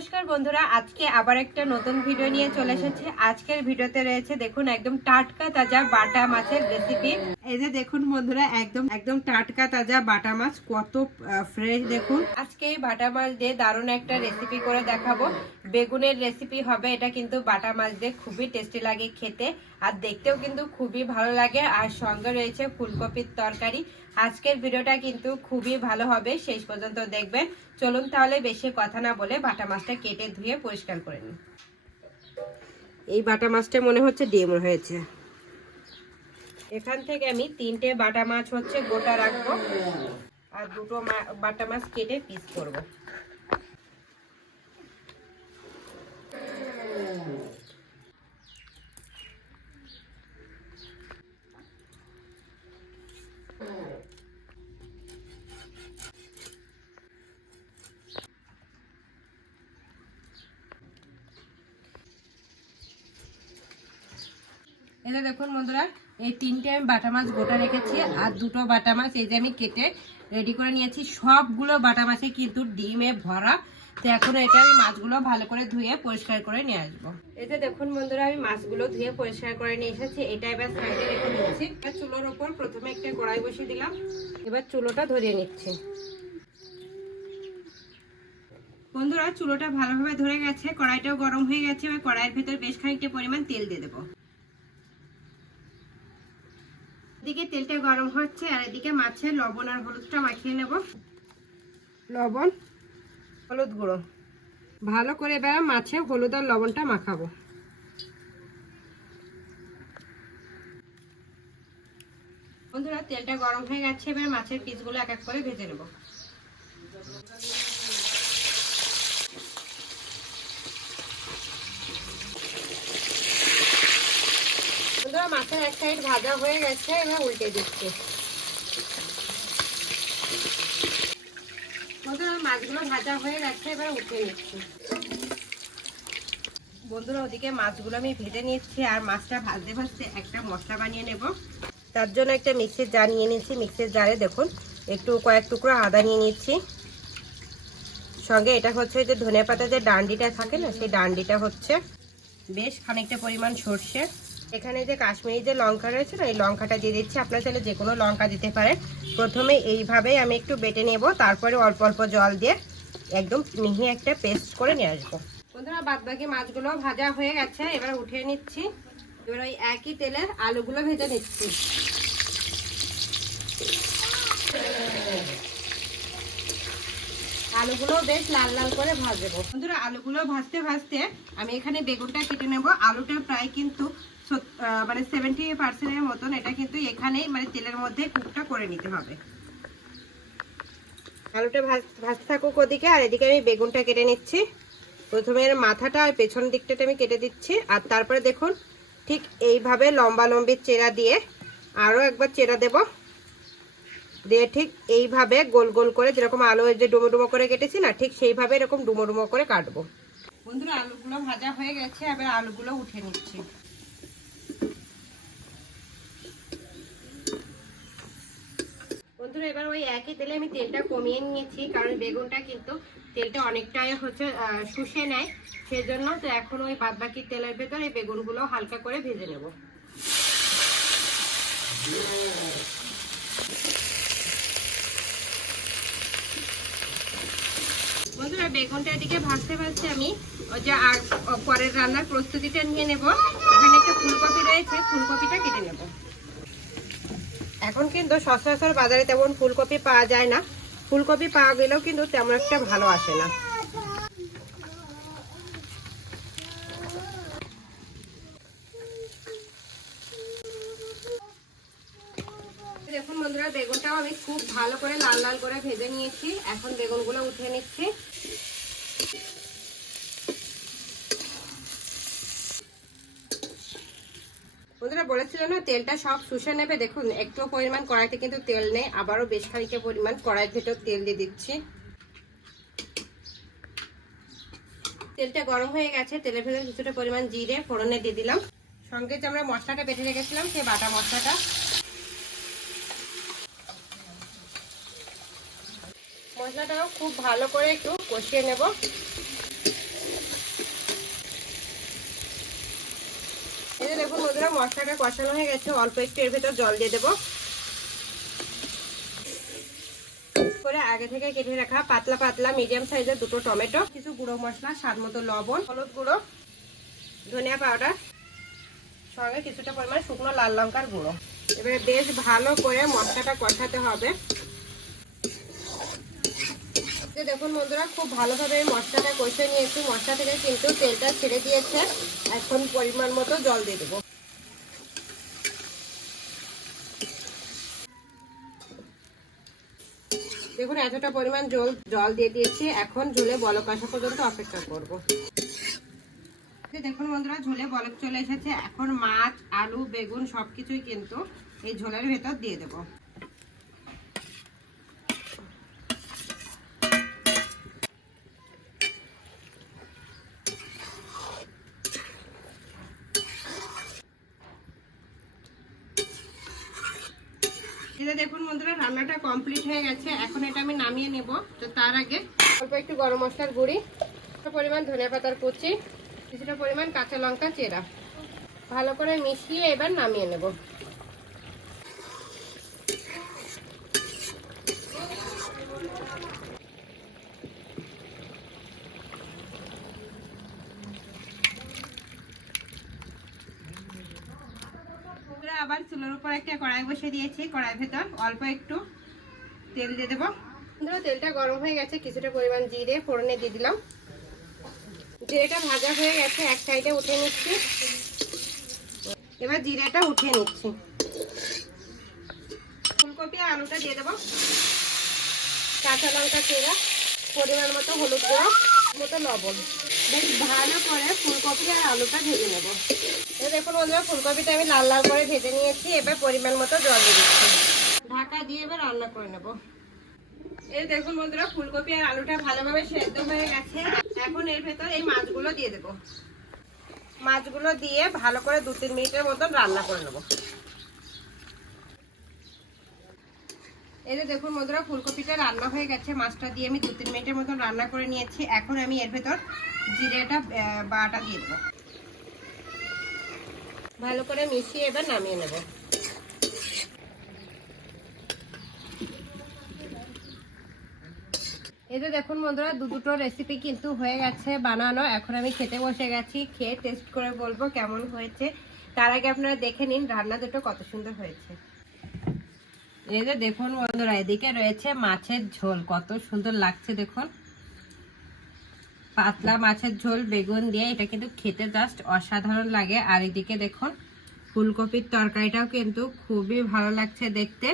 নমস্কার বন্ধুরা, আজকে আবার একটা নতুন ভিডিও নিয়ে চলে এসেছি। আজকের ভিডিওতে রয়েছে দেখুন একদম টাটকা তাজা বাটা মাছের রেসিপি। এই যে দেখুন বন্ধুরা, একদম টাটকা তাজা বাটা মাছ, কত ফ্রেশ দেখুন। আজকে এই বাটা মাছ দিয়ে দারুণ একটা রেসিপি করে দেখাবো। বেগুনের রেসিপি হবে এটা, কিন্তু বাটা মাছ দিয়ে খুবই টেস্টি লাগে খেতে, আর দেখতেও কিন্তু খুবই ভালো লাগে। আর সঙ্গে রয়েছে ফুলকপির তরকারি। আজকের ভিডিওটা কিন্তু খুবই ভালো হবে, শেষ পর্যন্ত দেখবেন। চলুন তাহলে বেশি কথা না বলে বাটা মাছটা কেটে ধুয়ে পরিষ্কার করে নিন। এই বাটা মাছটা মনে হচ্ছে ডিম হয়েছে। এখান থেকে আমি 3টে বাটা মাছ হচ্ছে গোটা রাখবো, আর 2টো বাটা মাছ কেটে পিস করব। এটা দেখুন বন্ধুরা, এই 3টে আমি বাটা মাছ গোটা রেখেছি, আর 2টো বাটা মাছ এই যে আমি কেটে রেডি করে নিয়েছি। সবগুলো বাটা মাছে কিন্তু ডিমে ভরা। তো এখন এটা আমি মাছগুলো ভালো করে ধুয়ে পরিষ্কার করে নিয়ে আসবো। এই যে দেখুন বন্ধুরা, আমি মাছগুলো ধুয়ে পরিষ্কার করে নিয়ে এসেছি। এটা এবার সাইডে রেখে নিচ্ছি। চুলোর ওপর প্রথমে একটা কড়াই বসিয়ে দিলাম, এবার চুলোটা ধরিয়ে নিচ্ছি। বন্ধুরা, চুলোটা ভালোভাবে ধরে গেছে, কড়াইটাও গরম হয়ে গেছে। এবার কড়াইয়ের ভেতর বেশ খানিকটা পরিমাণ তেল দিয়ে দেবো। এদিকে তেলটা গরম হচ্ছে, আর এদিকে মাছের লবণ আর হলুদটা মাখিয়ে নেব। লবণ, হলুদ গুঁড়ো ভালো করে এবার মাছে হলুদ আর লবণটা মাখাবো। বন্ধুরা, তেলটা গরম হয়ে গেছে, এবার মাছের পিসগুলো এক এক করে ভেজে নেব। বন্ধুরা, মাছের এক সাইড ভাজা হয়ে গেছে, এবার উল্টে দিচ্ছি। বন্ধুরা, মাছগুলো ভাজা হয়ে গেছে, এবার উঠে নিচ্ছি। বন্ধুরা, ওদিকে মাছগুলো আমি ভেজে নিচ্ছি, আর মাছটা ভাজতে ভাজতে একটা মশলা বানিয়ে নেব। তার জন্য একটা মিক্সির জার নিয়ে নিচ্ছি। মিক্সির জারে দেখুন কয়েক টুকরো আদা নিয়ে নিচ্ছি। সঙ্গে এটা হচ্ছে যে ধনে পাতা যে ডান্ডিটা থাকে না, সেই ডান্ডিটা হচ্ছে, বেশ খানিকটা পরিমাণ সর্ষে। এখানে যে কাশ্মীরি যে লঙ্কা রয়েছে না, এই লঙ্কাটা দিয়ে দিচ্ছি। আপনারা চাইলে যে কোনো লঙ্কা দিতে পারেন। প্রথমে এইভাবেই আমি একটু বেটে নেব, তারপরে অল্প অল্প জল দিয়ে একদম মিহি একটা পেস্ট করে নিয়ে আসবো। বন্ধুরা, বাদ বাকি মাছগুলো ভাজা হয়ে গেছে, এবার উঠিয়ে নিচ্ছি। এবার ওই একই তেলে আলুগুলো ভেজে নিচ্ছি। আলুগুলো বেশ লাল লাল করে ভাজবো। বন্ধুরা, আলুগুলো ভাজতে ভাজতে আমি এখানে বেগুনটা কেটে নেব। আলুটা প্রায় কিন্তু 70% মতন এটা কিন্তু এখানেই তেলের মধ্যে কুকটা করে নিতে হবে। আলুটা ভাজতে থাকুক ওদিকে, আর এদিকে আমি বেগুনটা কেটে নিচ্ছি। প্রথমে মাথাটা আর পেছন দিকটাতে আমি কেটে দিচ্ছি, আর তারপরে দেখুন ঠিক এইভাবে লম্বা লম্বি চেরা দিয়ে আরও একবার চেরা দেব, দিয়ে ঠিক এইভাবে গোল গোল করে, যেরকম আলু যে ডুমো ডুমো করে কেটেছি না, ঠিক সেইভাবে এরকম ডুমো ডুমো করে কাটবো। বন্ধুরা, আলুগুলো ভাজা হয়ে গেছে, এবার আলুগুলো উঠে নিচ্ছি। বন্ধুরা, এবার ওই একই তেলে আমি তেলটা কমিয়ে নিয়েছি, কারণ বেগুনটা কিন্তু তেলটা অনেকটাই হচ্ছে শুষে নেয়, সেজন্য। তো এখন ওই বাদবাকি তেলের ভেতর এই বেগুনগুলো হালকা করে ভেজে নেব। বন্ধুরা, বেগুনটা এদিকে ভাজতে ভাজতে আমি ওই যে আর পরের রান্নার প্রস্তুতিটা নিয়ে নেব। এখানে একটা ফুলকপি রয়েছে, ফুলকপিটা কেটে নেব। এখন কিন্তু সচরাচর বাজারে তেমন ফুলকপি পাওয়া যায় না। ফুলকপি পাওয়া গেলেও কিন্তু তেমন একটা ভালো আসে না। দেখুন বন্ধুরা, বেগুনটাও আমি খুব ভালো করে লাল লাল করে ভেজে নিয়েছি। এখন বেগুনগুলো উঠিয়ে নিচ্ছি। বন্ধুরা, বলেছিল না তেলটা সব শুষে নেবে, দেখুন একটু পরিমাণ কড়াইতে কিন্তু তেল নেই। আবারও বেশ খানিকটা পরিমাণ কড়াইয়ের ভেতর তেল দিয়ে দিচ্ছি। তেলটা গরম হয়ে গেছে, তেলের ভেতর কিছুটা পরিমাণ জিরে ফোড়নে দিয়ে দিলাম। সঙ্গে যে আমরা মশলাটা বেটে রেখেছিলাম, সেই বাটা মশলাটা, মশলাটাও খুব ভালো করে একটু কষিয়ে নেব। বন্ধুরা মশলাটা কষানো হয়ে গেছে, অল্প একটু এর ভেতর জল দিয়ে দেবো। করে আগে থেকে কেটে রাখা পাতলা পাতলা মিডিয়াম সাইজের দুটো টমেটো, কিছু গুঁড়ো মশলা, স্বাদ মতো লবণ, হলুদ গুঁড়ো, ধনিয়া পাউডার, সঙ্গে কিছুটা পরিমাণ শুকনো লাল লঙ্কার গুঁড়ো। এবারে বেশ ভালো করে মশলাটা কষাতে হবে। দেখুন বন্ধুরা খুব ভালোভাবে মশলাটা কষে নিয়েছি, মশলা থেকে কিন্তু তেলটা ছেড়ে দিয়েছে। এখন পরিমাণ মতো জল দিয়ে দেবো। দেখুন এতটা পরিমাণ জল দিয়ে দিয়েছি। এখন ঝোলে বলক আসা পর্যন্ত অপেক্ষা করব। দেখুন বন্ধুরা ঝোলে বলক চলে এসেছে। এখন মাছ, আলু, বেগুন সবকিছুই কিন্তু এই ঝোলের ভেতর দিয়ে দেব। দেখুন বন্ধুরা রান্নাটা কমপ্লিট হয়ে গেছে। এখন এটা আমি নামিয়ে নেব। তো তার আগে অল্প একটু গরম মশলার গুঁড়ি, পরিমাণ ধনিয়া পাতার কুচি, কিছুটা পরিমাণ কাঁচা লঙ্কা চেরা, ভালো করে মিশিয়ে এবার নামিয়ে নেব। আবার চুলার উপর একটা কড়াই বসিয়ে দিয়েছি। কড়াই ভেতর অল্প একটু তেল দিয়ে দেবো। তেলটা গরম হয়ে গেছে, কিছুটা পরিমাণ জিরে ফোড়নে দিয়ে দিলাম। জিরেটা ভাজা হয়ে গেছে, এক সাইডে উঠে নিচ্ছি। এবার জিরেটা উঠিয়ে নিচ্ছি। ফুলকপি আর আলুটা দিয়ে দেবো, কাঁচা লঙ্কা চেরা, পরিমাণ মতো হলুদ গুঁড়ো, মতো লবণ। বেশ ভালো করে ফুলকপি আর আলুটা ভেজে নেব। দেখুন বন্ধুরা ফুলকপিটা আমি লাল লাল করে ভেজে নিয়েছি। এবার পরিমাণ মতো জল দিয়ে দিচ্ছি। ঢাকা দিয়ে এবার রান্না করে নেব। এই দেখুন বন্ধুরা ফুলকপি আর আলুটা ভালোভাবে সেদ্ধ হয়ে গেছে। এখন এর ভেতর এই মাছগুলো দিয়ে দেব। মাছগুলো দিয়ে ভালো করে 2-3 মিনিটের মতন রান্না করে নেব। এই যে দেখুন বন্ধুরা ফুলকপিটা রান্না হয়ে গেছে। মাছটা দিয়ে আমি 2-3 মিনিটের মতন রান্না করে নিয়েছি। এখন আমি এর ভেতর জিরেটা বাটা দিয়ে দেবো। ভালো করে মিশিয়ে এবার নামিয়ে নেব। এই যে দেখুন বন্ধুরা দুটো রেসিপি কিন্তু হয়ে গেছে বানানো। এখন আমি খেতে বসে গেছি। খেয়ে টেস্ট করে বলবো কেমন হয়েছে। তার আগে আপনারা দেখে নিন রান্না দুটো কত সুন্দর হয়েছে। এই যে দেখুন বন্ধুরা এদিকে রয়েছে মাছের ঝোল, কত সুন্দর লাগছে দেখুন। পাতলা মাছের ঝোল বেগুন দিয়ে, এটা কিন্তু খেতে জাস্ট অসাধারণ লাগে। আর এদিকে দেখুন ফুলকপির তরকারিটাও কিন্তু খুবই ভালো লাগছে দেখতে।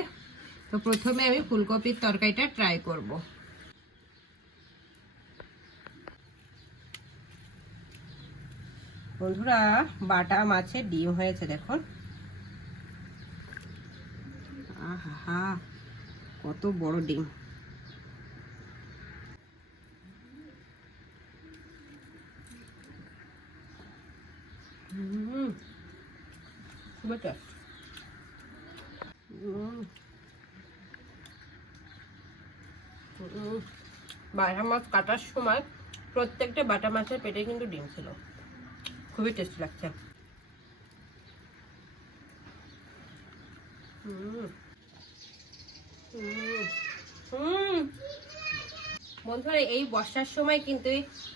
তো প্রথমে আমি ফুলকপির তরকারিটা ট্রাই করব। বন্ধুরা বাটা মাছের ডিম হয়েছে দেখুন। আহা কত বড় ডিম। বাটা মাছ কাটার সময় প্রত্যেকটা বাটা মাছের পেটে কিন্তু ডিম ছিল। খুবই টেস্টি লাগছে। বন্ধুরা এই বর্ষার সময় কিন্তু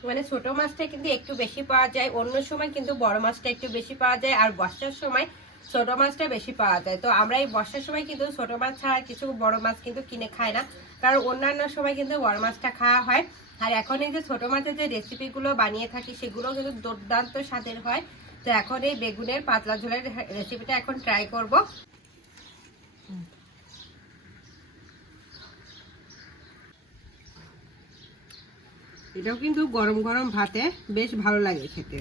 মানে ছোট মাছটা কিন্তু একটু বেশি পাওয়া যায়, অন্য সময় কিন্তু বড় মাছটা একটু বেশি পাওয়া যায়, আর বর্ষার সময় ছোট মাছটা বেশি পাওয়া যায়। তো আমরা এই বর্ষার সময় কিন্তু ছোট মাছ ছাড়া কিছু বড় মাছ কিন্তু কিনে খাই না, কারণ অন্যান্য সময় কিন্তু বড় মাছটা খাওয়া হয়। আর এখন এই যে ছোট মাছের যে রেসিপিগুলো বানিয়ে থাকি সেগুলো কিন্তু দুর্দান্ত স্বাদের হয়। তো এখন এই বেগুনের পাতলা ঝোলের রেসিপিটা এখন ট্রাই করব। এটাও কিন্তু গরম গরম ভাতে বেশ ভালো লাগে খেতে।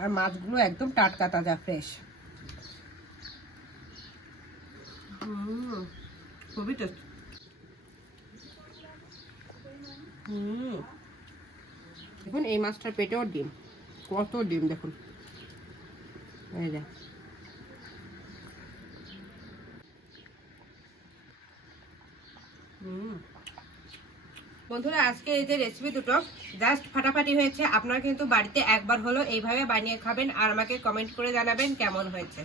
আর মাছগুলো একদম টাটকা তাজা ফ্রেশ। খুবই টেস্টি। দেখুন এই মাছটার পেটেও ডিম, কত ডিম দেখুন। এই যে বন্ধুরা আজকে এই যে রেসিপি দুটো জাস্ট ফাটাফাটি হয়েছে। আপনারা কিন্তু বাড়িতে একবার হলো এইভাবে বানিয়ে খাবেন আর আমাকে কমেন্ট করে জানাবেন কেমন হয়েছে।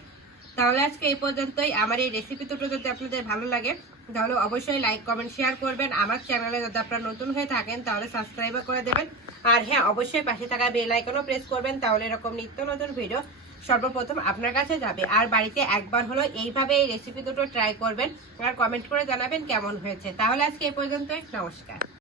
তাহলে আজকে এই পর্যন্তই। আমার এই রেসিপি দুটো যদি আপনাদের ভালো লাগে তাহলে অবশ্যই লাইক কমেন্ট শেয়ার করবেন। আমার চ্যানেলে যদি আপনারা নতুন হয়ে থাকেন তাহলে সাবস্ক্রাইবও করে দেবেন। আর হ্যাঁ, অবশ্যই পাশে থাকা বেল আইকনও প্রেস করবেন, তাহলে এরকম নিত্য নতুন ভিডিও সর্বপ্রথম আপনার কাছে যাবে। আর বাড়িতে একবার হলো এইভাবে এই রেসিপি দুটো ট্রাই করবেন আর কমেন্ট করে জানাবেন কেমন হয়েছে। তাহলে আজকে এই পর্যন্তই, নমস্কার।